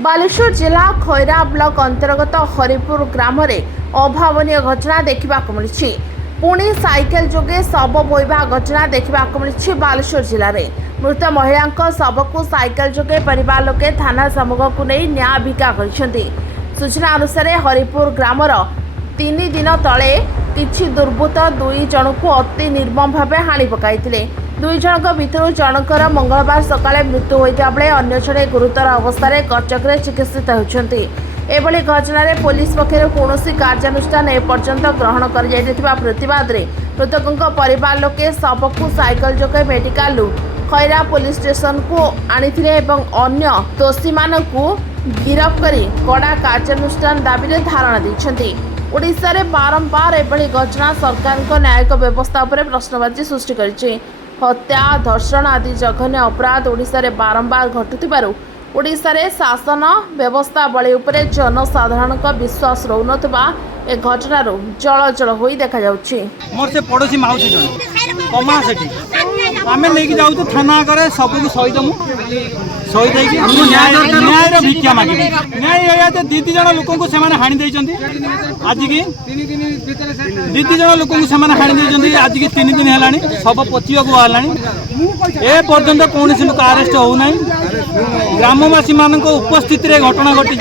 बालेश्वर जिला खैरा ब्लॉक अंतर्गत हरिपुर ग्राम में अभावन घटना देखा मिली। पुणी साइकेल जोगे शव बोईबा घटना देखा मिली। बालेश्वर जिले में मृत महिला शव को साइकेल जोगे परिवार लोके थाना सम्मुख को नहीं न्याय भिका कर। सूचना अनुसार हरिपुर ग्रामर 3 दिन तले किछि दुर्बृत्त 2 जन को अति निर्मम भाव हाणि पकाई। 2 जनक भितर जनकर मंगलवार सकाळे मृत्यु होता बेले अन्य जड़े गुरुतर अवस्था कटक चिकित्सित होती। एभली घटन पुलिस पक्षर कौन कार्यानुष्ठान एपर्यंत ग्रहण कर प्रतिवाद में मृतकों परिवार लोके शव को साइकेल जोगे मेडिकल खैरा पुलिस स्टेशन को आनी अन्य दोषी मानू गिरफ्त कर कड़ा कार्यानुष्ठान दाबी में धारणा देते। ओडिशा रे बारंबार एभली घटना सरकार न्यायिक व्यवस्था पर प्रश्नवाची सृष्टि करिछि। हत्या धर्षण आदि जघन्य अपराध ओडिशा रे बारंबार घटुथिबारु ओडिशा रे शासन व्यवस्था बळी उपरे जनसाधारण विश्वास रहुनथबा ए घटनारू जलजल होई देखा जाउछि। मोर से पड़ोसी माउसी जन कमा सेठी आमे लेके जाउ तो थाना करे सब को सही दमु सही दे कि न्याय रो भिक्षा मागी न्याय होया जे 2 जन लोक को सेमाने हानि दैचंती। आज की 2 जन लोक को सेमाने हानि दैचंती। आज की 3 दिन हेलानी सब पचियो को आलानी ए पर्यंत कोनसी लोक अरेस्ट हो नै। ग्रामवासी मान को उपस्थिति रे घटना घटी।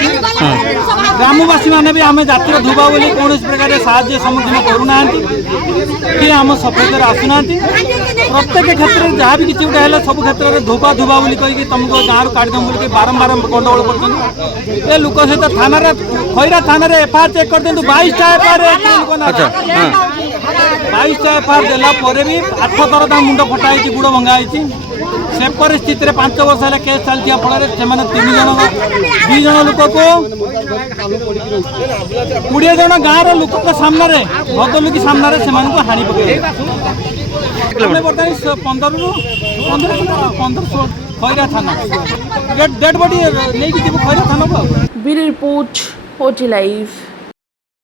ग्रामवासी माने भी आमे जातिर धुबा बोली कौन प्रकार साहाय्य सम्मुखीन करूना कि आम सफलता आसुना। प्रत्येक क्षेत्र में जहाँ भी किसी गोटे है सब क्षेत्र में धोबा धुबा बोली कही तुमको गाँव काटिदम बोल बारंबार गंडगोल कर लोक सहित थाना खैरा थाना एफआईआर चेक कर दिखाँ 22टा एफआईआर 22टा एफआईआर देला भी 8 थर मुंड फटाई गुड़ भंगा से परिस्थिति में 5 वर्ष है केस चलती फल 2 जन लोक को 20 जन गाँव लोक सामने भद्रलोकी सामने से हानि पकड़ 15 खैरा थाना डेड बॉडी नहीं खैरा थाना। Bureau report OT live.